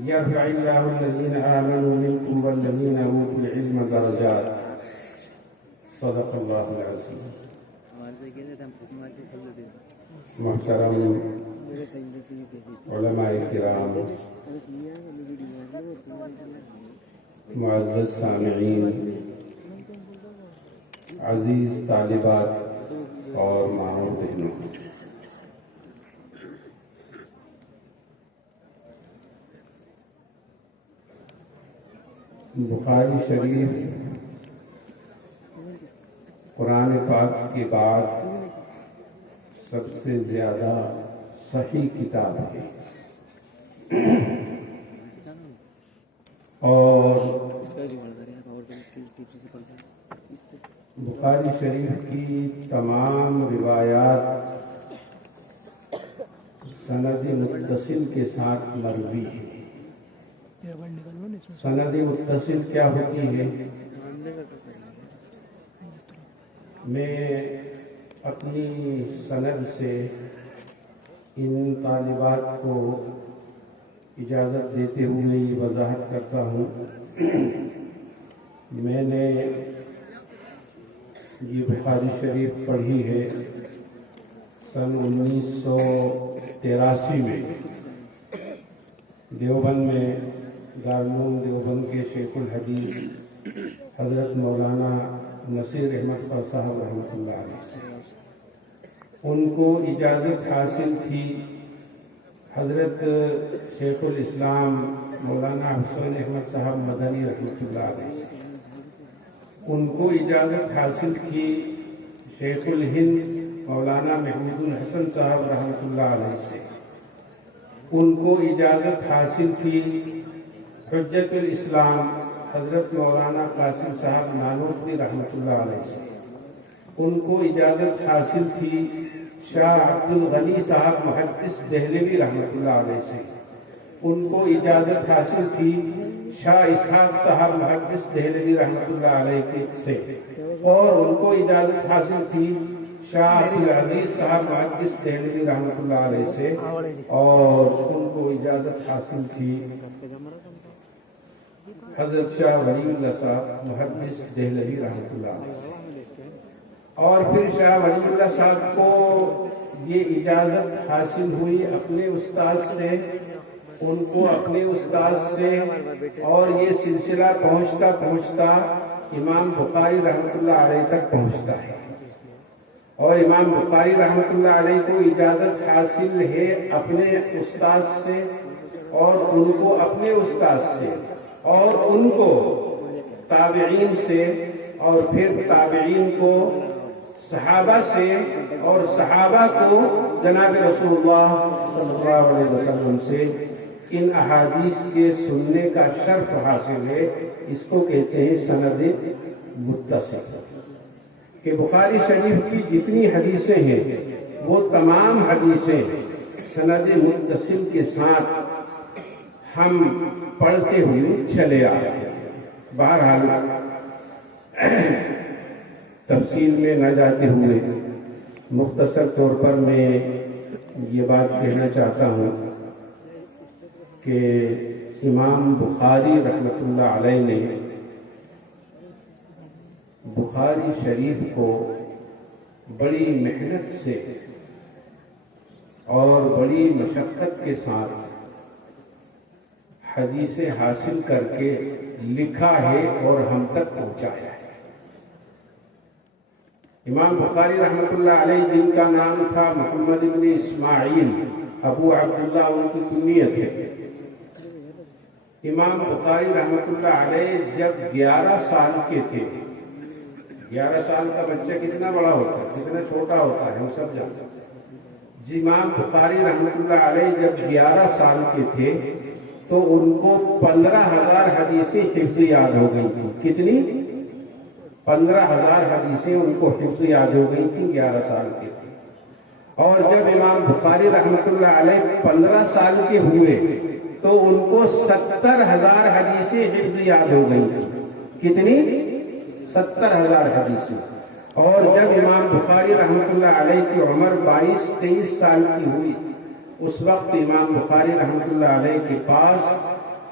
يرفع الله الذين آمنوا منكم والذين أوتوا العلم درجات. صدق الله العظيم. محترم علماء کرام، معزز سامعین، عزیز طالبات اور ماؤں بہنوں، بخاری شریف قرآن پاک کے بعد سب سے زیادہ صحیح کتاب ہے، اور بخاری شریف کی تمام روایات سند متصل کے ساتھ مروی ہے۔ سند متصل کیا ہوتی ہے؟ میں اپنی سند سے ان طالبات کو اجازت دیتے ہوئے یہ وضاحت کرتا ہوں، میں نے یہ بخاری شریف پڑھی ہے سن 1983 میں دیوبند میں، دارالعلوم دیوبند کے شیخ الحدیث حضرت مولانا نصیر احمد خان صاحب رحمۃ اللہ علیہ سے۔ ان کو اجازت حاصل تھی حضرت شیخ الاسلام مولانا حسین احمد صاحب مدنی رحمۃ اللہ علیہ سے۔ ان کو اجازت حاصل تھی شیخ الہند مولانا محمود الحسن صاحب رحمۃ اللہ علیہ سے۔ ان کو اجازت حاصل تھی حجت الاسلام حضرت مولانا قاسم صاحب نانوتوی رحمۃ اللہ علیہ سے۔ ان کو اجازت حاصل تھی شاہ عبد الغنی صاحب محدث دہلوی رحمۃ اللہ علیہ سے۔ ان کو اجازت حاصل تھی شاہ اسحاق صاحب محدث دہلوی رحمۃ اللہ علیہ سے، اور ان کو اجازت حاصل تھی شاہ عبدالعزیز صاحب محدث دہلوی رحمۃ اللہ علیہ سے، اور ان کو اجازت حاصل تھی حضرت شاہ ولی اللہ صاحب محدث دہلوی رحمۃ اللہ علیہ سے۔ اور پھر شاہ ولی اللہ صاحب کو یہ اجازت حاصل ہوئی اپنے استاد سے، ان کو اپنے استاد سے، اور یہ سلسلہ پہنچتا پہنچتا امام بخاری رحمۃ اللہ علیہ تک پہنچتا ہے، اور امام بخاری رحمۃ اللہ علیہ کو اجازت حاصل ہے اپنے استاد سے، اور ان کو اپنے استاد سے، اور ان کو تابعین سے، اور پھر تابعین کو صحابہ سے، اور صحابہ کو جناب رسول اللہ صلی اللہ علیہ وسلم سے ان احادیث کے سننے کا شرف حاصل ہے۔ اس کو کہتے ہیں سند متصل، کہ بخاری شریف کی جتنی حدیثیں ہیں وہ تمام حدیثیں سند متصل کے ساتھ ہم پڑھتے ہوئے چلے آئے۔ بہرحال تفصیل میں نہ جاتے ہوئے مختصر طور پر میں یہ بات کہنا چاہتا ہوں کہ امام بخاری رحمۃ اللہ علیہ نے بخاری شریف کو بڑی محنت سے اور بڑی مشقت کے ساتھ حدیثیں حاصل کر کے لکھا ہے اور ہم تک پہنچایا ہے۔ امام بخاری رحمۃ اللہ علیہ، جن کا نام تھا محمد بن اسماعیل ابو عبداللہ، ان کی کنیت ہے۔ امام بخاری رحمۃ اللہ علیہ جب 11 سال کے تھے، 11 سال کا بچہ کتنا بڑا ہوتا ہے، کتنا چھوٹا ہوتا ہے، ہم سب جانتے ہیں۔ امام بخاری رحمۃ اللہ علیہ جب 11 سال کے تھے تو ان کو 15,000 حدیثیں حفظ یاد ہو گئی تھی۔ کتنی؟ 15,000 حدیثیں ان کو حفظ یاد ہو گئی تھی، 11 سال کے تھے۔ اور جب امام بخاری رحمۃ اللہ علیہ 15 سال کے ہوئے تو ان کو 70,000 حدیثیں حفظ یاد ہو گئی تھی۔ کتنی؟ 70,000 حدیثیں۔ اور جب امام بخاری رحمۃ اللہ علیہ کی عمر 22-23 سال کی ہوئی، اس وقت امام بخاری رحمۃ اللہ علیہ کے پاس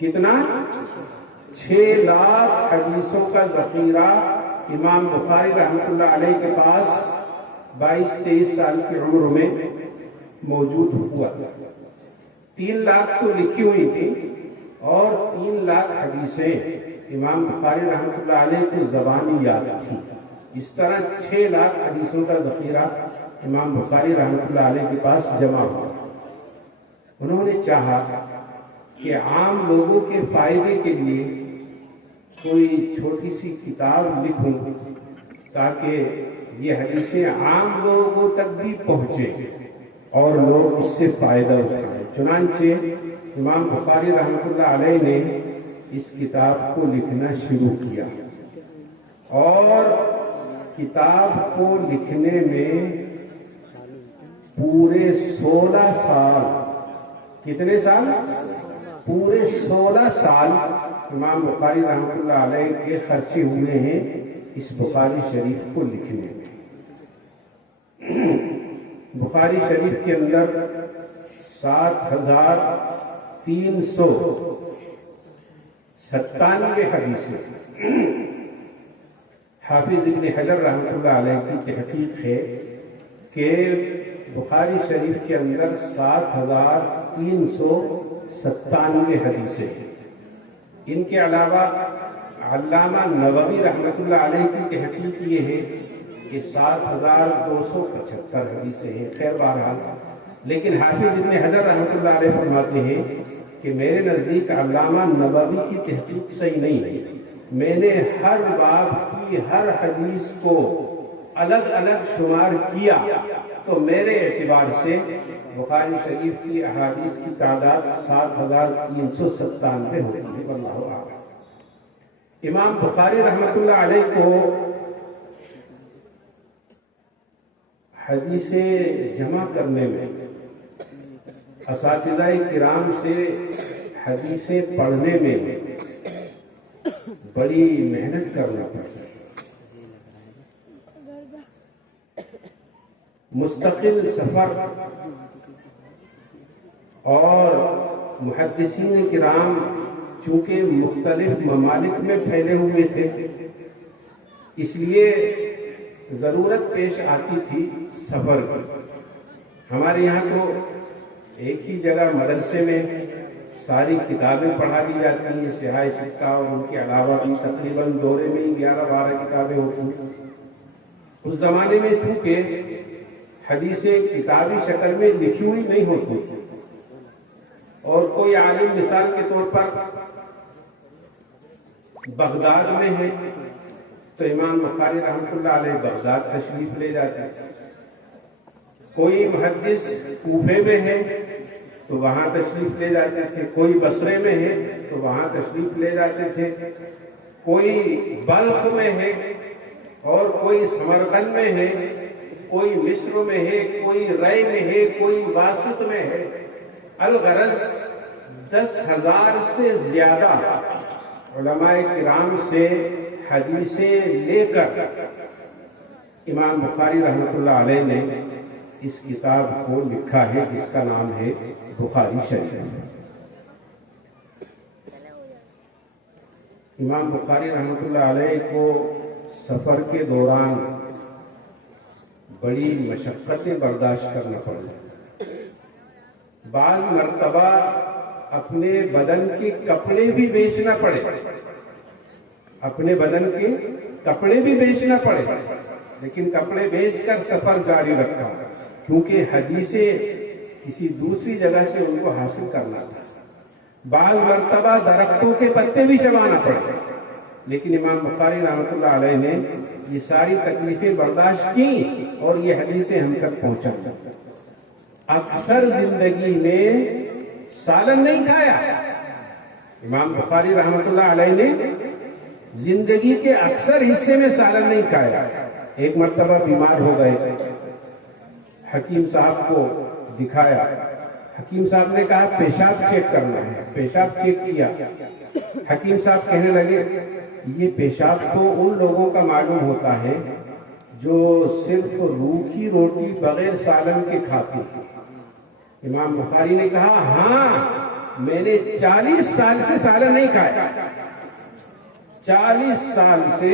کتنا؟ 6 لاکھ حدیثوں کا ذخیرہ امام بخاری رحمۃ اللہ علیہ کے پاس 22-23 سال کی عمر میں موجود ہوا تھا. 3 لاکھ تو لکھی ہوئی تھی اور 3 لاکھ حدیثیں امام بخاری رحمۃ اللہ علیہ کو زبانی یاد تھی. اس طرح 6 لاکھ حدیثوں کا ذخیرہ امام بخاری رحمۃ اللہ علیہ کے پاس جمع ہوا. انہوں نے چاہا کہ عام لوگوں کے فائدے کے لیے کوئی چھوٹی سی کتاب لکھوں تاکہ یہ حدیثیں عام لوگوں تک بھی پہنچے اور لوگ اس سے فائدہ اٹھائیں. چنانچہ امام بخاری رحمۃ اللہ علیہ نے اس کتاب کو لکھنا شروع کیا اور کتاب کو لکھنے میں پورے 16 سال. کتنے سال؟ پورے 16 سال امام بخاری رحمۃ اللہ علیہ کے خرچے ہوئے ہیں اس بخاری شریف کو لکھنے میں. بخاری شریف کے اندر 7,397 حدیثیں. حافظ ابن حجر رحمۃ اللہ علیہ کی تحقیق ہے کہ بخاری شریف کے اندر 7,397 حدیثیں ہیں. ان کے علاوہ علامہ نووی رحمۃ اللہ علیہ کی تحقیق یہ ہے کہ 7,275 حدیثیں ہیں. خیر بہرحال، لیکن حافظ ابن حجر رحمۃ اللہ علیہ فرماتے ہیں کہ میرے نزدیک علامہ نووی کی تحقیق صحیح نہیں ہے. میں نے ہر باب کی ہر حدیث کو الگ الگ شمار کیا تو میرے اعتبار سے بخاری شریف کی احادیث کی تعداد 7,397 ہوتی ہے. واللہ اعلم. امام بخاری رحمۃ اللہ علیہ کو حدیثیں جمع کرنے میں اساتذہ کرام سے حدیثیں پڑھنے میں بڑی محنت کرنا پڑتی ہے. مستقل سفر اور محدثین کرام چونکہ مختلف ممالک میں پھیلے ہوئے تھے اس لیے ضرورت پیش آتی تھی سفر کی. ہمارے یہاں تو ایک ہی جگہ مدرسے میں ساری کتابیں پڑھا دی جاتی ہیں، سیاہ سکہ اور ان کے علاوہ بھی تقریباً دورے میں 11-12 کتابیں ہوتی ہیں. اس زمانے میں چونکہ حدیثیں کتابی شکل میں لکھی ہوئی نہیں ہوتی اور کوئی عالم مثال کے طور پر بغداد میں ہے تو امام بخاری رحمۃ اللہ علیہ بغداد تشریف لے جاتے تھے. کوئی محدث کوفے میں ہے تو وہاں تشریف لے جاتے تھے. کوئی بصرے میں ہے تو وہاں تشریف لے جاتے تھے. کوئی بلخ میں ہے اور کوئی سمرقند میں ہے، کوئی مصر میں ہے، کوئی رے میں ہے، کوئی واسط میں ہے. الغرض 10,000 سے زیادہ علماء کرام سے حدیثیں لے کر امام بخاری رحمۃ اللہ علیہ نے اس کتاب کو لکھا ہے جس کا نام ہے بخاری شریف. امام بخاری رحمۃ اللہ علیہ کو سفر کے دوران بڑی مشقتیں برداشت کرنا پڑی. بعض مرتبہ اپنے بدن کے کپڑے بھی بیچنا پڑے، اپنے بدن کے کپڑے بھی بیچنا پڑے، لیکن کپڑے بیچ کر سفر جاری رکھا کیونکہ حدیثیں کسی دوسری جگہ سے ان کو حاصل کرنا تھا. بعض مرتبہ درختوں کے پتے بھی چبانا پڑے، لیکن امام بخاری رحمۃ اللہ علیہ نے یہ ساری تکلیفیں برداشت کی اور یہ حدیثیں ہم تک پہنچا. اکثر زندگی میں سالن نہیں کھایا. امام بخاری رحمۃ اللہ علیہ نے زندگی کے اکثر حصے میں سالن نہیں کھایا. ایک مرتبہ بیمار ہو گئے، حکیم صاحب کو دکھایا. حکیم صاحب نے کہا پیشاب چیک کرنا ہے. پیشاب چیک کیا. حکیم صاحب کہنے لگے یہ پیشاب تو ان لوگوں کا معلوم ہوتا ہے جو صرف روکھی روٹی بغیر سالن کے کھاتے ہیں، امام بخاری نے کہا ہاں میں نے 40 سال سے سالن نہیں کھایا، 40 سال سے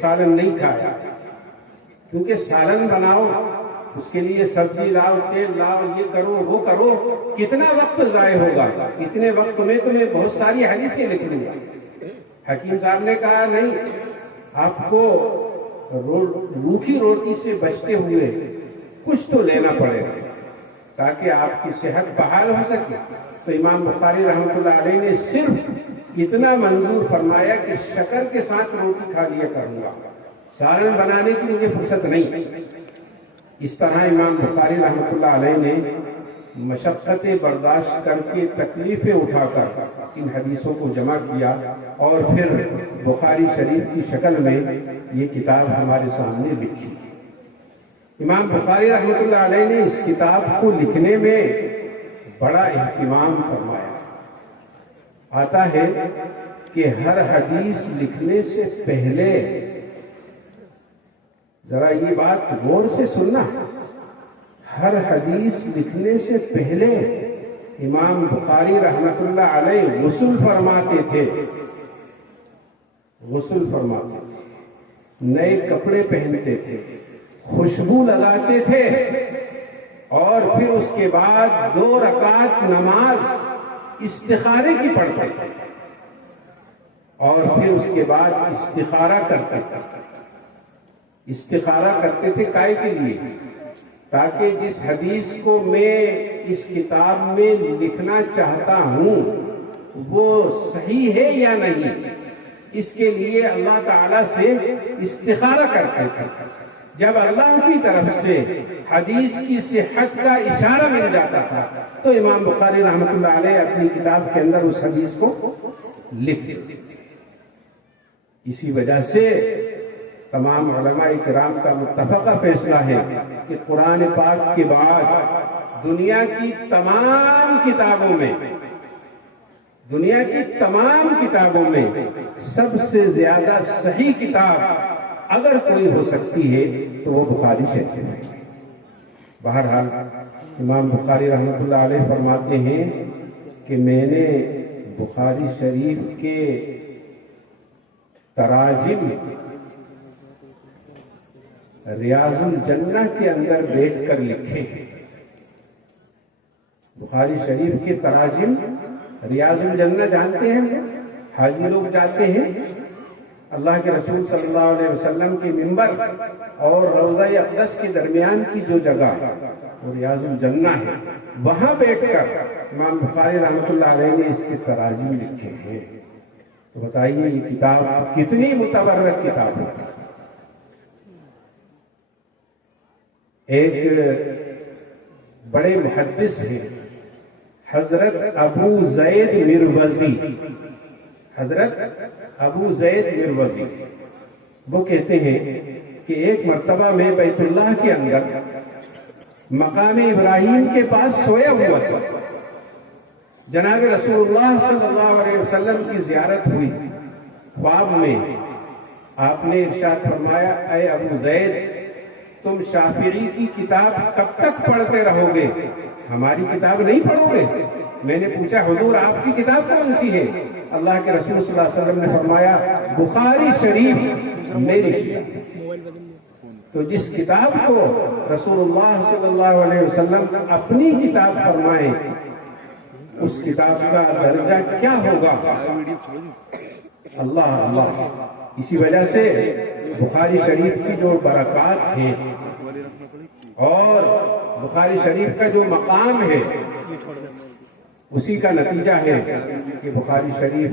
سالن نہیں کھایا، کیونکہ سالن بناؤ اس کے لیے سبزی لاؤ، تیل لاؤ، یہ کرو وہ کرو، کتنا وقت ضائع ہوگا، اتنے وقت میں تو میں بہت ساری حدیثیں لکھ لوں گا۔ حکیم صاحب نے کہا نہیں، آپ کو روکھی روٹی سے بچتے ہوئے کچھ تو لینا پڑے گا تاکہ آپ کی صحت بحال ہو سکے۔ تو امام بخاری رحمۃ اللہ علیہ نے صرف اتنا منظور فرمایا کہ شکر کے ساتھ روٹی کھا لیا کروں گا، سالن بنانے کی مجھے فرصت نہیں۔ اس طرح امام بخاری رحمۃ اللہ علیہ نے مشقتیں برداشت کر کے تکلیفیں اٹھا کر ان حدیثوں کو جمع کیا اور پھر بخاری شریف کی شکل میں یہ کتاب ہمارے سامنے لکھی۔ امام بخاری رحمۃ اللہ علیہ نے اس کتاب کو لکھنے میں بڑا اہتمام فرمایا۔ آتا ہے کہ ہر حدیث لکھنے سے پہلے، ذرا یہ بات غور سے سننا، ہر حدیث لکھنے سے پہلے امام بخاری رحمۃ اللہ علیہ غسل فرماتے تھے، غسل فرماتے تھے، نئے کپڑے پہنتے تھے، خوشبو لگاتے تھے، اور پھر اس کے بعد 2 رکعت نماز استخارے کی پڑھتے تھے، اور پھر اس کے بعد استخارہ کرتے تھے۔ استخارہ کرتے تھے کائے کے لیے؟ تاکہ جس حدیث کو میں اس کتاب میں لکھنا چاہتا ہوں وہ صحیح ہے یا نہیں، اس کے لیے اللہ تعالیٰ سے استخارہ کرتے تھے۔ جب اللہ کی طرف سے حدیث کی صحت کا اشارہ مل جاتا تھا تو امام بخاری رحمۃ اللہ علیہ اپنی کتاب کے اندر اس حدیث کو لکھ دیتے تھے۔ اسی وجہ سے تمام علماء کرام کا متفقہ فیصلہ ہے کہ قرآن پاک کے بعد دنیا کی تمام کتابوں میں سب سے زیادہ صحیح کتاب اگر کوئی ہو سکتی ہے تو وہ بخاری شریف ہے۔ بہرحال امام بخاری رحمۃ اللہ علیہ فرماتے ہیں کہ میں نے بخاری شریف کے تراجم ریاض الجنہ کے اندر بیٹھ کر لکھے۔ بخاری شریف کے تراجم ریاض الجنہ جانتے ہیں، حاجی لوگ جاتے ہیں، اللہ کے رسول صلی اللہ علیہ وسلم کے منبر اور روضہ اقدس کے درمیان کی جو جگہ وہ ریاض الجنہ ہے، وہاں بیٹھ کر امام بخاری رحمۃ اللہ علیہ نے اس کے تراجم لکھے ہیں۔ تو بتائیے یہ کتاب کتنی متبرک کتاب ہے۔ ایک بڑے محدث ہیں حضرت ابو زید مروزی، وہ کہتے ہیں کہ ایک مرتبہ میں بیت اللہ کے اندر مقام ابراہیم کے پاس سویا ہوا تھا، جناب رسول اللہ صلی اللہ علیہ وسلم کی زیارت ہوئی، خواب میں آپ نے ارشاد فرمایا اے ابو زید تم شافعی کی کتاب کب تک پڑھتے رہو گے، ہماری کتاب نہیں پڑھو گے؟ میں نے پوچھا حضور آپ کی کتاب کون سی ہے؟ اللہ کے رسول صلی اللہ علیہ وسلم نے فرمایا بخاری شریف میری کتاب۔ تو جس کتاب کو رسول اللہ صلی اللہ علیہ وسلم اپنی کتاب فرمائے اس کتاب کا درجہ کیا ہوگا؟ اللہ اللہ۔ اسی وجہ سے بخاری شریف کی جو برکات ہیں اور بخاری شریف کا جو مقام ہے اسی کا نتیجہ ہے کہ بخاری شریف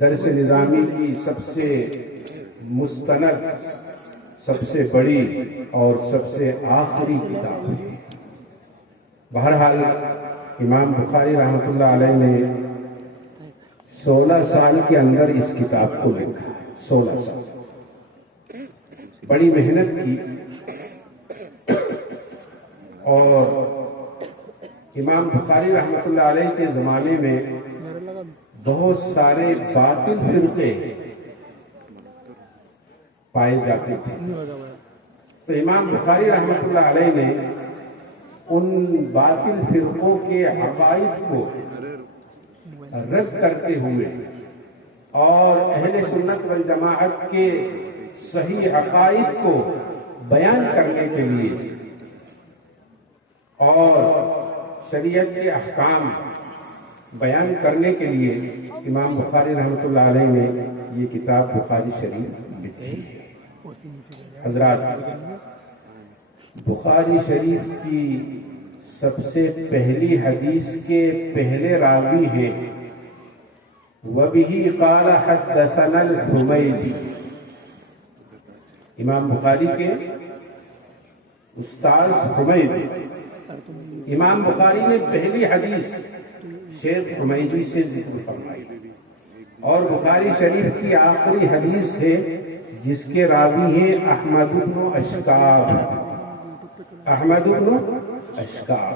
درس نظامی کی سب سے مستند، سب سے بڑی اور سب سے آخری کتاب ہے۔ بہرحال امام بخاری رحمۃ اللہ علیہ نے 16 سال کے اندر اس کتاب کو لکھا، 16 سال بڑی محنت کی، اور امام بخاری رحمۃ اللہ علیہ کے زمانے میں بہت سارے باطل فرقے پائے جاتے تھے، تو امام بخاری رحمۃ اللہ علیہ نے ان باطل فرقوں کے عقائد کو رد کرتے ہوئے اور اہل سنت والجماعت کے صحیح عقائد کو بیان کرنے کے لیے اور شریعت کے احکام بیان کرنے کے لیے امام بخاری رحمۃ اللہ علیہ نے یہ کتاب بخاری شریف لکھی ہے۔ حضرات، بخاری شریف کی سب سے پہلی حدیث کے پہلے راوی ہیں وَبِهِ قَالَ حَدَّثَنَا الْحُمَيْدِي، امام بخاری کے استاذ حمید۔ امام بخاری نے پہلی حدیث شیخ حمیدی سے ذکر فرمائی، اور بخاری شریف کی آخری حدیث ہے جس کے راوی ہیں احمد بن اشکاب۔ احمد بن اشکاب،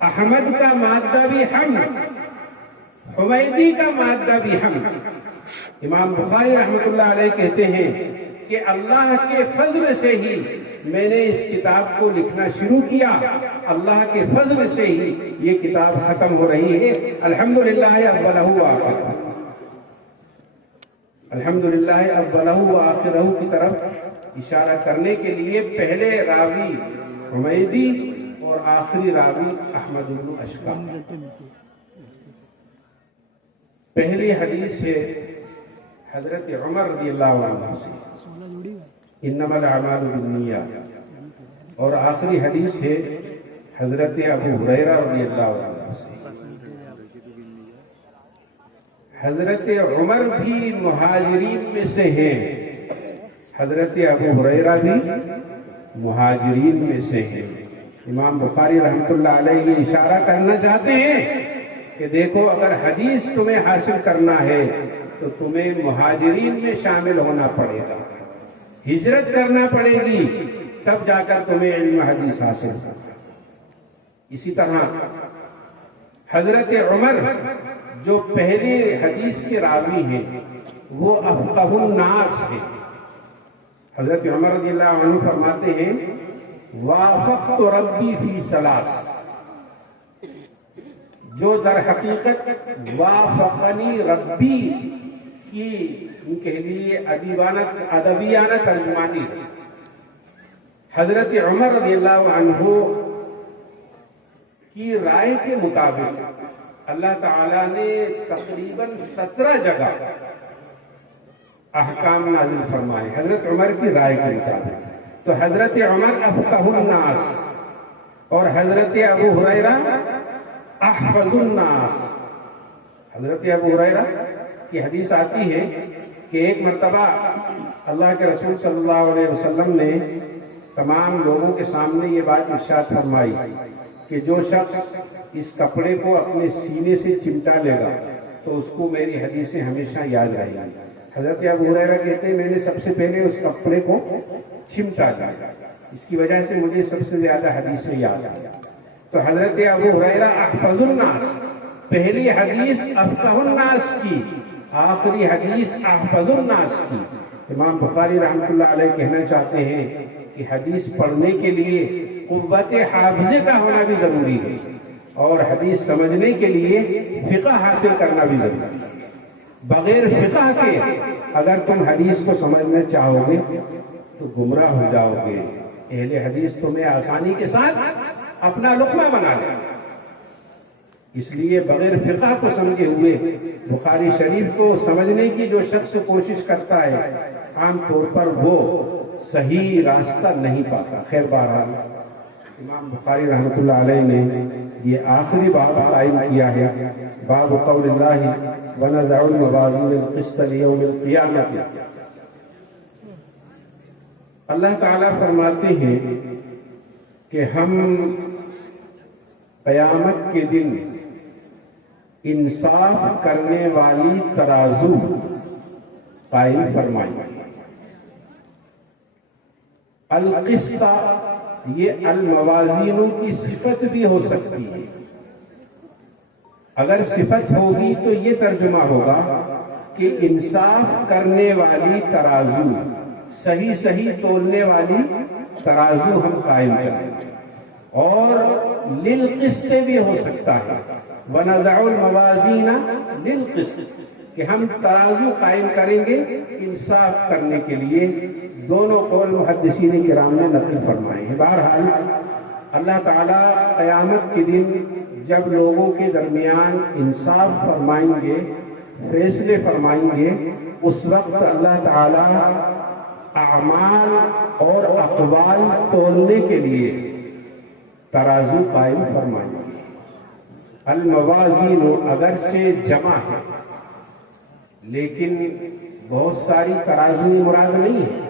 احمد کا مادہ بھی حمد، حمیدی کا مادہ بھی حمد۔ امام بخاری رحمۃ اللہ علیہ کہتے ہیں کہ اللہ کے فضل سے ہی میں نے اس کتاب کو لکھنا شروع کیا، اللہ کے فضل سے ہی یہ کتاب ختم ہو رہی ہے۔ الحمدللہ اولہ وآخرہ، الحمدللہ اولہ وآخرہ کی طرف اشارہ کرنے کے لیے پہلے راوی حمیدی اور آخری راوی احمد بن اشکاب۔ پہلی حدیث ہے حضرت عمر رضی اللہ عنہ سے، انما الاعمال بالنیات، اور آخری حدیث ہے حضرت ابو ہریرہ رضی اللہ عنہ سے۔ حضرت عمر بھی مہاجرین میں سے ہیں، حضرت ابو ہریرہ بھی مہاجرین میں سے ہیں۔ امام بخاری رحمۃ اللہ علیہ یہ اشارہ کرنا چاہتے ہیں کہ دیکھو، اگر حدیث تمہیں حاصل کرنا ہے تو تمہیں مہاجرین میں شامل ہونا پڑے گا، ہجرت کرنا پڑے گی، تب جا کر تمہیں علم حدیث حاصل ہوگا۔ اسی طرح حضرت عمر جو پہلے حدیث کے راوی ہیں وہ افقہ الناس ہیں۔ حضرت عمر رضی اللہ عنہ فرماتے ہیں وافقت ربی فی ثلاث، جو در حقیقت وافقنی ربی کی ان کے لیے ادبیانہ ترجمانی ہے۔ حضرت عمر رضی اللہ عنہ کی رائے کے مطابق اللہ تعالیٰ نے تقریباً 17 جگہ احکام نازل فرمائے حضرت عمر کی رائے کے مطابق۔ تو حضرت عمر افقہ الناس اور حضرت ابو ہریرہ احفظ الناس۔ حضرت ابو ہریرہ کی حدیث آتی ہے کہ ایک مرتبہ اللہ کے رسول صلی اللہ علیہ وسلم نے تمام لوگوں کے سامنے یہ بات ارشاد فرمائی کہ جو شخص اس کپڑے کو اپنے سینے سے چمٹا لے گا تو اس کو میری حدیثیں ہمیشہ یاد رہیں گی۔ حضرت ابو ہریرہ کہتے ہیں میں نے سب سے پہلے اس کپڑے کو چمٹا لیا، اس کی وجہ سے مجھے سب سے زیادہ حدیثیں یاد آئی۔ تو حضرت ابو ہریرہ احفظ الناس، پہلی حدیث افقہ الناس کی، آخری حدیث احفظ الناس کی۔ امام بخاری رحمۃ اللہ علیہ کہنا چاہتے ہیں کہ حدیث پڑھنے کے لیے قوت حافظے کا ہونا بھی ضروری ہے، اور حدیث سمجھنے کے لیے فقہ حاصل کرنا بھی ضروری ہے۔ بغیر فقہ کے اگر تم حدیث کو سمجھنا چاہو گے تو گمراہ ہو جاؤ گے۔ اہل حدیث تمہیں آسانی کے ساتھ اپنا لقمہ بنا لے، اس لیے بغیر فقہ کو سمجھے ہوئے بخاری شریف کو سمجھنے کی جو شخص کوشش کرتا ہے عام طور پر وہ صحیح راستہ نہیں پاتا۔ خیر بہرحال امام بخاری رحمۃ اللہ علیہ نے یہ آخری باب قائم کیا ہے، باب قول اللہ وَنَزَعُ الْمَوَازِينَ الْقِسْطَ لِيَوْمِ الْقِيَامَةِ۔ اللہ تعالیٰ فرماتے ہیں کہ ہم قیامت کے دن انصاف کرنے والی ترازو قائم فرمائیں گے۔ القسط یہ الموازینوں کی صفت بھی ہو سکتی ہے، اگر صفت ہوگی تو یہ ترجمہ ہوگا کہ انصاف کرنے والی ترازو، صحیح تولنے والی ترازو ہم قائم کریں گے، اور للقسط بھی ہو سکتا ہے، وَنَضَعُ الْمَوَازِينَ لِلْقِسْطِ، کہ ہم ترازو قائم کریں گے انصاف کرنے کے لیے۔ دونوں قول محدثین کرام نے نقل فرمائے ہیں۔ بہرحال اللہ تعالیٰ قیامت کے دن جب لوگوں کے درمیان انصاف فرمائیں گے، فیصلے فرمائیں گے، اس وقت اللہ تعالیٰ اعمال اور اقوال تولنے کے لیے ترازو قائم فرمائیں گے۔ الموازین اگرچہ جمع ہے لیکن بہت ساری ترازو مراد نہیں ہے،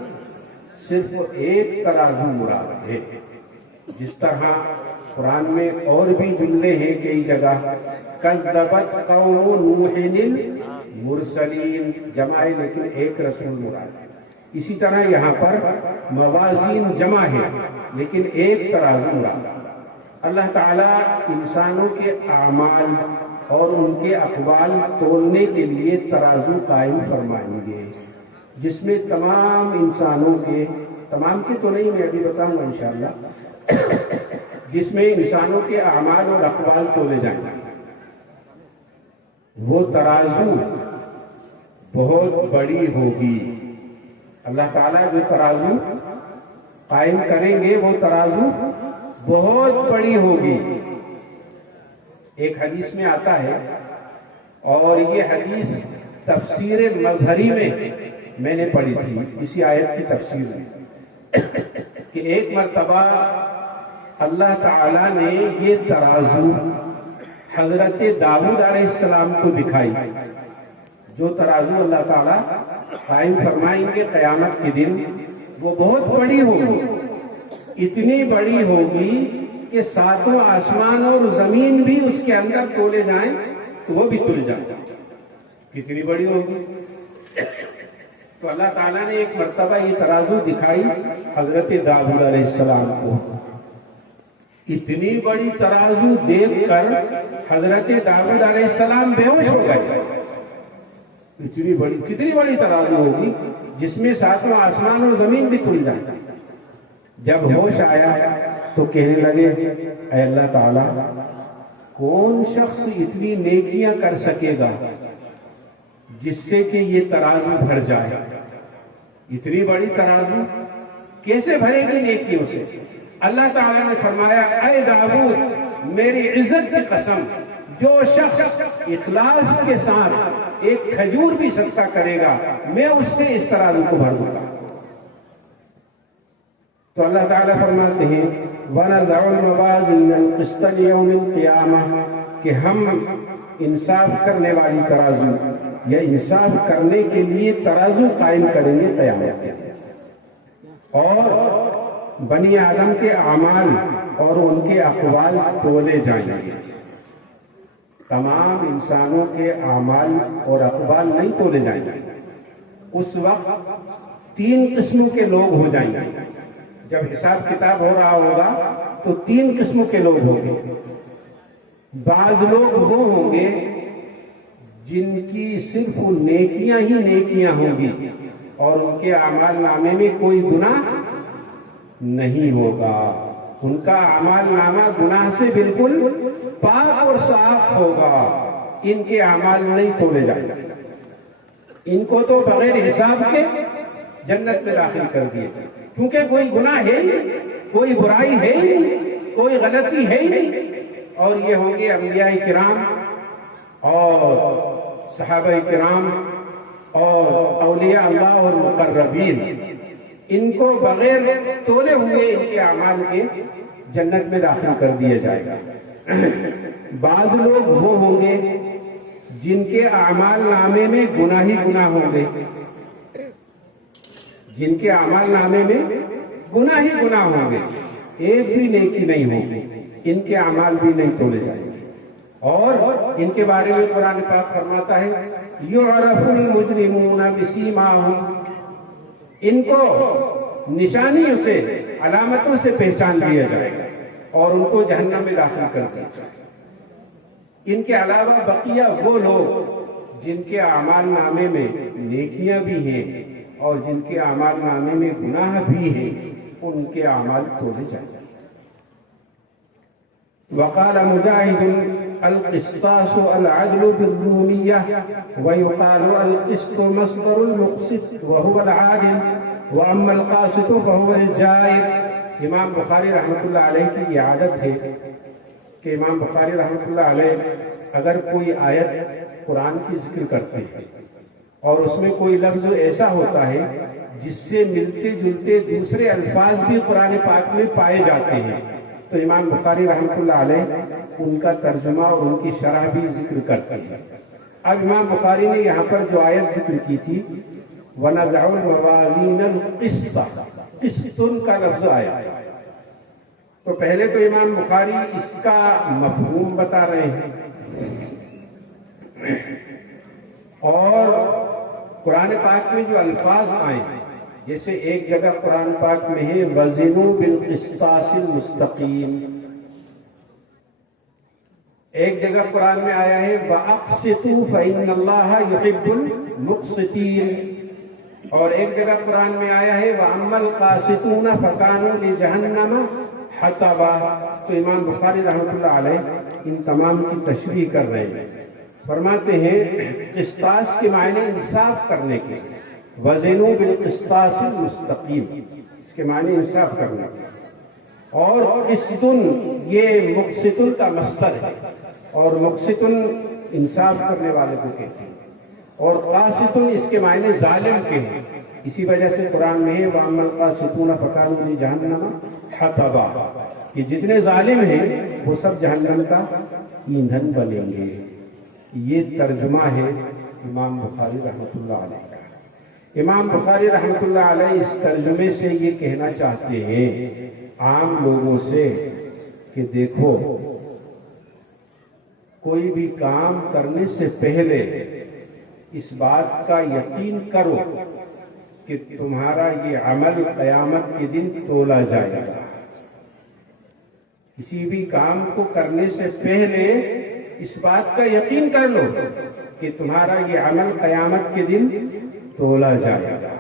صرف ایک ترازو مراد ہے۔ جس طرح قرآن میں اور بھی جملے ہیں کئی جگہ، کذبت قوم نوح المرسلین، جمع ہے لیکن ایک رسول مراد ہے۔ اسی طرح یہاں پر موازین جمع ہے لیکن ایک ترازو مراد ہے۔ اللہ تعالیٰ انسانوں کے اعمال اور ان کے اقوال تولنے کے لیے ترازو قائم فرمائیں گے، جس میں تمام انسانوں کے، تمام کے تو نہیں، میں ابھی بتاؤں گا انشاءاللہ، جس میں انسانوں کے اعمال اور اقوال تولے جائیں گے۔ وہ ترازو بہت بڑی ہوگی۔ اللہ تعالیٰ جو ترازو قائم کریں گے وہ ترازو بہت بڑی ہوگی۔ ایک حدیث میں آتا ہے، اور یہ حدیث تفسیر مظہری میں نے پڑھی تھی، اسی آیت کی تفسیر میں، کہ ایک مرتبہ اللہ تعالیٰ نے یہ ترازو حضرت داؤد علیہ السلام کو دکھائی۔ جو ترازو اللہ تعالیٰ قائم فرمائیں گے قیامت کے دن، وہ بہت بڑی ہوگی، اتنی بڑی ہوگی کہ ساتوں آسمان اور زمین بھی اس کے اندر تولے جائیں تو وہ بھی تل جائیں۔ کتنی بڑی ہوگی؟ تو اللہ تعالیٰ نے ایک مرتبہ یہ ترازو دکھائی حضرت داؤد علیہ السلام کو۔ اتنی بڑی ترازو دیکھ کر حضرت داؤد علیہ السلام بے ہوش ہو گئے۔ اتنی بڑی، کتنی بڑی ترازو ہوگی جس میں ساتوں آسمان اور زمین بھی تل جائیں۔ جب ہوش آیا تو کہنے لگے، اے اللہ تعالیٰ، کون شخص اتنی نیکیاں کر سکے گا جس سے کہ یہ ترازو بھر جائے؟ اتنی بڑی ترازو کیسے بھرے گی نیکیوں سے؟ اللہ تعالیٰ نے فرمایا، اے داؤد، میری عزت کی قسم، جو شخص اخلاص کے ساتھ ایک کھجور بھی صدقہ کرے گا میں اس سے اس ترازو کو بھر دوں گا۔ تو اللہ تعالیٰ فرماتے ہیں، وَنَضَعُ الْمَوَازِينَ الْقِسْطَ لِيَوْمِ الْقِيَامَةِ، کہ ہم انصاف کرنے والی ترازو یا انصاف کرنے کے لیے ترازو قائم کریں گے قیامت کے دن، اور بنی آدم کے اعمال اور ان کے اقوال تولے جائیں گے۔ تمام انسانوں کے اعمال اور اقوال نہیں تولے جائیں گے۔ اس وقت 3 قسموں کے لوگ ہو جائیں گے۔ جب حساب کتاب ہو رہا ہوگا تو 3 قسموں کے لوگ ہوں گے۔ بعض لوگ وہ ہوں گے جن کی صرف نیکیاں ہی نیکیاں ہوں گی اور ان کے اعمال نامے میں کوئی گناہ نہیں ہوگا، ان کا اعمال نامہ گناہ سے بالکل پاک اور صاف ہوگا، ان کے اعمال نہیں تولے جائیں گے۔ ان کو تو بغیر حساب کے جنت میں داخل کر دیے، کیونکہ کوئی گناہ ہے نہیں، کوئی برائی ہے نہیں، کوئی غلطی ہے نہیں۔ اور یہ ہوں گے انبیاء کرام اور صحابہ کرام اور اولیاء اللہ اور مقربین، ان کو بغیر تولے ہوئے ان کے اعمال کے جنت میں داخل کر دیا جائے گا۔ بعض لوگ وہ ہوں گے جن کے اعمال نامے میں گناہ ہی گناہ ہوں گے، جن کے اعمال نامے میں گناہ ہی گناہ ہوں گے، ایک بھی نیکی نہیں ہوگی، ان کے اعمال بھی نہیں تولے جائیں گے۔ اور ان کے بارے میں قرآن پاک فرماتا ہے، یعرف المجرمون بسیماہم، ان کو نشانیوں سے، علامتوں سے پہچان لیا جائے گا اور ان کو جہنم میں داخل کر دیا جائے گا۔ ان کے علاوہ بقیہ وہ لوگ جن کے اعمال نامے میں نیکیاں بھی ہیں اور جن کے اعمال نامے میں گناہ بھی ہیں، ان کے اعمال تولے جائیں گے۔ وقال مجاہد القسطاس العدل بالرومیہ ويقال القسط مصدر المقسط وهو العادل واما القاسط فهو الجائر۔ امام بخاری رحمۃ اللہ علیہ کی یہ عادت ہے کہ امام بخاری رحمۃ اللہ علیہ اگر کوئی آیت قرآن کی ذکر کرتے ہیں اور اس میں کوئی لفظ ایسا ہوتا ہے جس سے ملتے جلتے دوسرے الفاظ بھی قرآن پاک میں پائے جاتے ہیں، تو امام بخاری رحمۃ اللہ علیہ ان کا ترجمہ اور ان کی شرح بھی ذکر کرتے ہیں۔ اب امام بخاری نے یہاں پر جو آیت ذکر کی تھی وَنَضَعُ الْمَوَازِينَ الْقِسْطَ، قسطن کا لفظ آیا، تو پہلے تو امام بخاری اس کا مفہوم بتا رہے ہیں اور قرآن پاک میں جو الفاظ آئے جیسے ایک جگہ قرآن پاک میں ہے وَزِنُوا بِالْقِسْطَاسِ الْمُسْتَقِيمِ، ایک جگہ قرآن میں آیا ہے وَأَقْسِطُوا فَإِنَّ اللَّهَ يُحِبُّ الْمُقْسِطِينَ، اور ایک جگہ قرآن میں آیا ہے وَأَمَّا الْقَاسِطُونَ فَكَانُوا لِجَهَنَّمَ حَطَبًا۔ تو امام بخاری رحمۃ اللہ علیہ ان تمام کی تشریح کر رہے ہیں، فرماتے ہیں قسطاس کے معنی انصاف کرنے کے، وزنوا بالقسطاس المستقیم، اس کے معنی انصاف کرنے کے، اور قسطن یہ مقسطن کا مصدر ہے اور مقسطن انصاف کرنے والے کو کہتے ہیں، اور قاسطن اس کے معنی ظالم کے ہیں، اسی وجہ سے قرآن میں ہے وَأَمَّا الْقَاسِطُونَ فَكَانُوا لِجَهَنَّمَ حَطَبًا، کہ جتنے ظالم ہیں وہ سب جہنم کا ایندھن بنیں گے۔ یہ ترجمہ ہے امام بخاری رحمۃ اللہ علیہ کا۔ امام بخاری رحمۃ اللہ علیہ اس ترجمے سے یہ کہنا چاہتے ہیں عام لوگوں سے کہ دیکھو کوئی بھی کام کرنے سے پہلے اس بات کا یقین کرو کہ تمہارا یہ عمل قیامت کے دن تولا جائے گا۔ کسی بھی کام کو کرنے سے پہلے اس بات کا یقین کر لو کہ تمہارا یہ عمل قیامت کے دن تولا جائے گا۔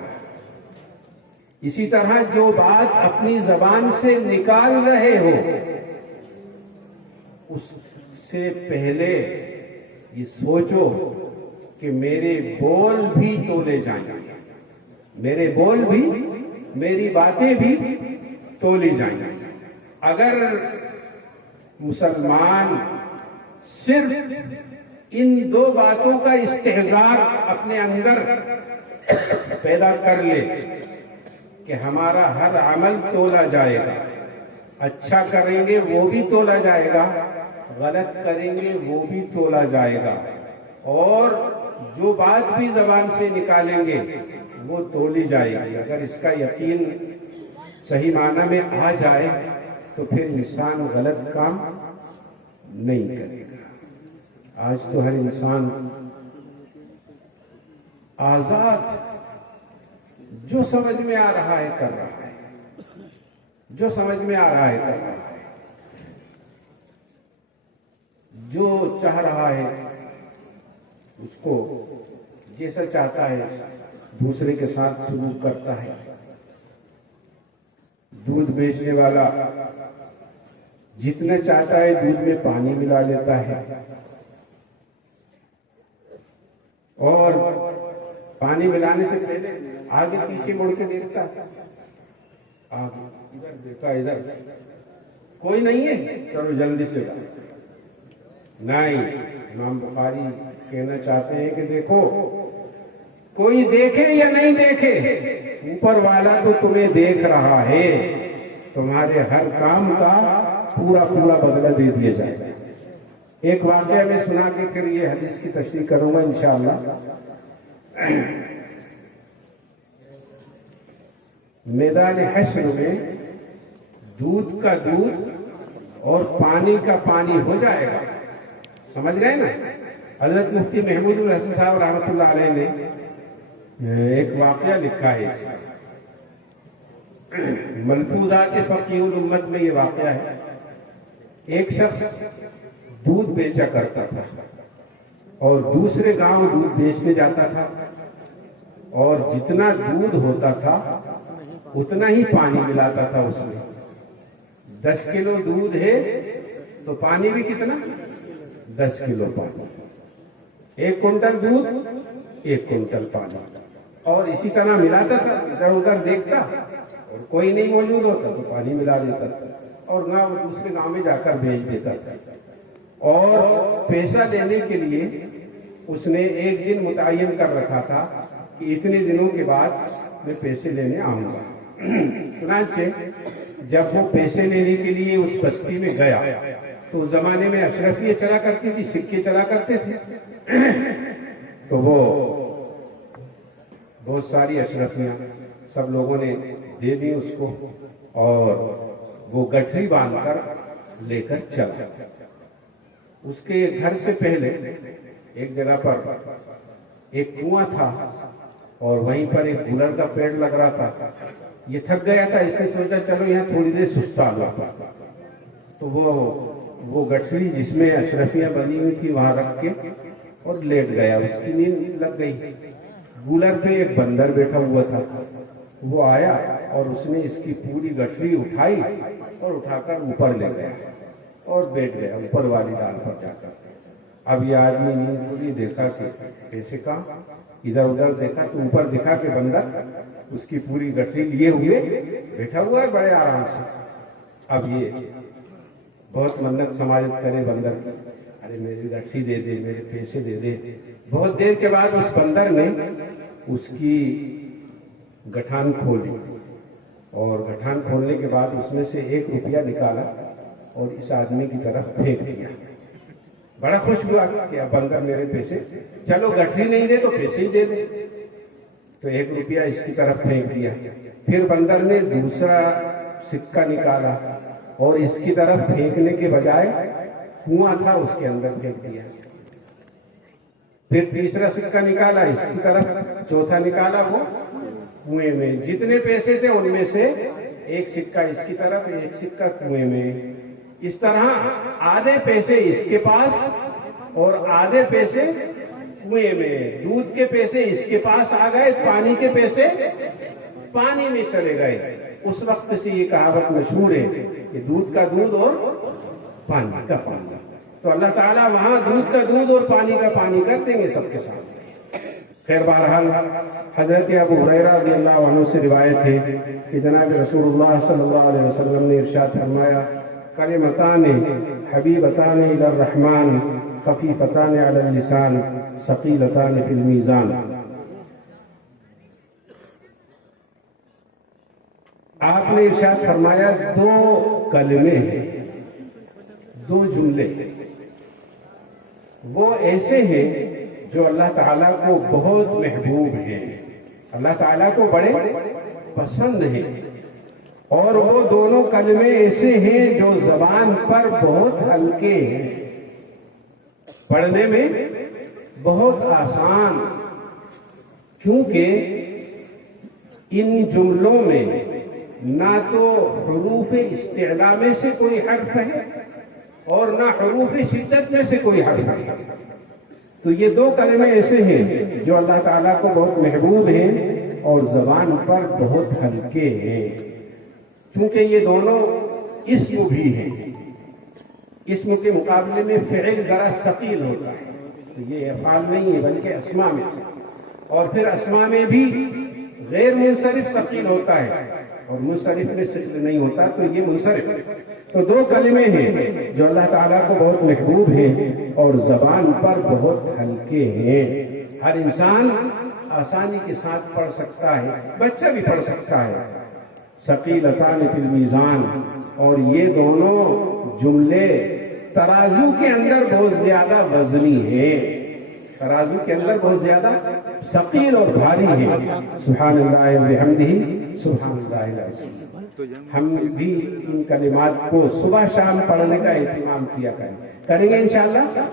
اسی طرح جو بات اپنی زبان سے نکال رہے ہو اس سے پہلے یہ سوچو کہ میرے بول بھی تولے جائیں گے، میرے بول بھی، میری باتیں بھی تولی جائیں گی۔ اگر مسلمان صرف ان دو باتوں کا استحضار اپنے اندر پیدا کر لے کہ ہمارا ہر عمل تولا جائے گا، اچھا کریں گے وہ بھی تولا جائے گا، غلط کریں گے وہ بھی تولا جائے گا، اور جو بات بھی زبان سے نکالیں گے وہ تولی جائے گی، اگر اس کا یقین صحیح معنی میں آ جائے تو پھر انسان غلط کام نہیں کرے گا۔ آج تو ہر انسان آزاد جو سمجھ میں آ رہا ہے کر رہا ہے، جو سمجھ میں آ رہا ہے کر رہا ہے، جو چاہ رہا ہے اس کو جیسا چاہتا ہے دوسرے کے ساتھ سلوک کرتا ہے۔ دودھ بیچنے والا جتنا چاہتا ہے دودھ میں پانی ملا لیتا ہے اور پانی ملانے سے پہلے آگے پیچھے مڑ کے دیکھتا ہے، آگے ادھر دیکھتا ہے، ادھر کوئی نہیں ہے، چلو جلدی سے نہیں۔ امام بخاری کہنا چاہتے ہیں کہ دیکھو کوئی دیکھے یا نہیں دیکھے اوپر والا تو تمہیں دیکھ رہا ہے، تمہارے ہر کام کا پورا پورا بدلہ دے دیا جائے گا۔ ایک واقعہ میں سنا کے پھر یہ حدیث کی تشریح کروں گا انشاءاللہ۔ میدان حشر میں دودھ کا دودھ اور پانی کا پانی ہو جائے گا، سمجھ گئے نا؟ حضرت مفتی محمود الحسن صاحب رحمۃ اللہ علیہ نے ایک واقعہ لکھا ہے، ملفوظات فقیہ الامت میں یہ واقعہ ہے۔ ایک شخص دودھ بیچا کرتا تھا اور دوسرے گاؤں دودھ بیچ کے جاتا تھا، اور جتنا دودھ ہوتا تھا اتنا ہی پانی ملاتا تھا اس میں. 10 کلو دودھ ہے تو پانی بھی کتنا؟ 10 کلو پانی. 1 کنٹل دودھ 1 کنٹل پانی. اور اسی طرح ملاتا تھا. ادھر ادھر دیکھتا اور کوئی نہیں موجود ہوتا تو پانی ملا دیتا تھا اور نہ دوسرے گاؤں میں جا کر بھیج دیتا تھا. اور پیسہ لینے کے لیے اس نے ایک دن متعین کر رکھا تھا کہ اتنے دنوں کے بعد میں پیسے لینے آؤں گا. چنانچہ جب وہ پیسے لینے کے لیے اس بستی میں گیا تو اس زمانے میں اشرفیاں چلا کرتی تھی, سکے چلا کرتے تھے. تو وہ بہت ساری اشرفیاں سب لوگوں نے دے دی اس کو اور وہ گٹھری باندھ کر لے کر چلا. اس کے گھر سے پہلے ایک جگہ پر ایک کنواں تھا اور وہیں پر ایک گلر کا پیڑ لگ رہا تھا. یہ تھک گیا تھا, اس نے سوچا چلو یہاں تھوڑی دیر سستا لو. تو وہ گٹھری جس میں اشرفیاں بنی ہوئی تھی وہاں رکھ کے اور لیٹ گیا. اس کی نیند لگ گئی. گولر پہ ایک بندر بیٹھا ہوا تھا. وہ آیا اور اس نے اس کی پوری گٹھری اٹھائی اور اٹھا کر اوپر لے گیا اور بیٹھ گیا اوپر والی ڈال پر جا کر. اب یہ آدمی نیند پوری دیکھا کہ کیسے کام, ادھر ادھر دیکھا تو اوپر دکھا کہ بندر اس کی پوری گٹھری لیے ہوئے بیٹھا ہوا ہے بڑے آرام سے. اب یہ بہت منت سماجت کرے بندر کی, ارے میری گٹھری دے دے, میرے پیسے دے دے. بہت دیر کے بعد اس بندر نے اس کی گٹھان کھولی اور گٹھان کھولنے کے بعد اس میں سے 1 روپیہ نکالا اور اس آدمی کی طرف پھینک دیا. بڑا خوش ہوا کہ اب بندر میرے پیسے, چلو گٹھری نہیں دے تو پیسے ہی دے دے. تو 1 روپیہ اس کی طرف پھینک دیا. پھر بندر نے دوسرا سکہ نکالا اور اس کی طرف پھینکنے کے بجائے کنواں تھا اس کے اندر پھینک دیا. پھر تیسرا سکہ نکالا اس کی طرف, چوتھا نکالا وہ کنویں میں. جتنے پیسے تھے ان میں سے 1 سکہ اس کی طرف 1 سکہ کنویں میں. اس طرح آدھے پیسے اس کے پاس اور آدھے پیسے کنویں میں. دودھ کے پیسے اس کے پاس آ گئے, پانی کے پیسے پانی میں چلے گئے. اس وقت سے یہ کہاوت مشہور ہے کہ دودھ کا دودھ اور پانی کا پانی. تو اللہ تعالیٰ وہاں دودھ کا دودھ اور پانی کا پانی کر دیں گے سب کے ساتھ. خیر بہرحال حضرت ابو ہریرہ رضی اللہ عنہ سے روایت ہے کہ جناب رسول اللہ صلی اللہ علیہ وسلم نے ارشاد فرمایا, کلمتان حبیبتان الی الرحمن خفیفتان علی اللسان ثقیلتان فی المیزان. آپ نے ارشاد فرمایا 2 کلمے ہیں, 2 جملے وہ ایسے ہیں جو اللہ تعالیٰ کو بہت محبوب ہیں, اللہ تعالیٰ کو بڑے پسند ہیں. اور وہ دونوں کلمے ایسے ہیں جو زبان پر بہت ہلکے ہیں, پڑھنے میں بہت آسان, کیونکہ ان جملوں میں نہ تو حروف استعلاء میں سے کوئی حرف ہے اور نہ حروف شدت میں سے کوئی حرف ہے. تو یہ 2 کلمے ایسے ہیں جو اللہ تعالیٰ کو بہت محبوب ہیں اور زبان پر بہت ہلکے ہیں, کیونکہ یہ دونوں اسم بھی ہیں. اسم کے مقابلے میں فعل ذرا ثقیل ہوتا ہے, تو یہ افعال نہیں ہے بلکہ اسماء میں سے. اور پھر اسماء میں بھی غیر منصرف ثقیل ہوتا ہے اور منصرف میں ثقیل نہیں ہوتا, تو یہ منصرف. تو 2 کلمے ہیں جو اللہ تعالیٰ کو بہت محبوب ہیں اور زبان پر بہت ہلکے ہیں. ہر انسان آسانی کے ساتھ پڑھ سکتا ہے, بچہ بھی پڑھ سکتا ہے. ثقیلتان فی المیزان, اور یہ دونوں جملے ترازو کے اندر بہت زیادہ وزنی ہیں, ترازو کے اندر بہت زیادہ ثقیل اور بھاری ہیں. سبحان اللہ وبحمدہ سبحان اللہ العظیم. ہم بھی ان کلمات کو صبح شام پڑھنے کا اہتمام کیا کریں گے انشاءاللہ.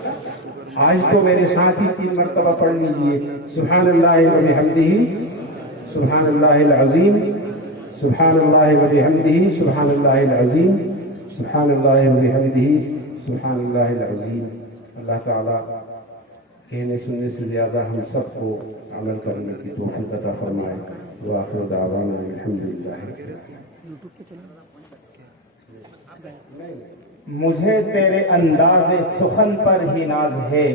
آج تو میرے ساتھ ہی 3 مرتبہ پڑھ لیجئے. سبحان اللہ وبحمدہ سبحان اللہ العظیم, سبحان اللہ وبحمدہ سبحان اللہ العظیم, سبحان اللہ وبحمدہ سبحان اللہ العظیم. اللہ تعالیٰ کہنے سننے سے زیادہ ہم سب کو عمل کرنے کی توفیق عطا فرمائے. وآخر دعوانا الحمدللہ۔ مجھے تیرے انداز سخن پر ہی ناز ہے،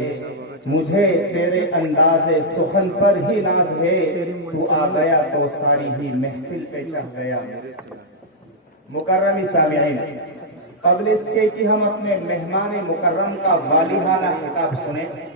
مجھے تیرے انداز سخن پر ہی ناز ہے، تو آ گیا تو ساری ہی محفل پہ چڑھ گیا۔ مکرم سامعین، قبل اس کے کہ ہم اپنے مہمان مکرم کا والہانہ خطاب سنیں،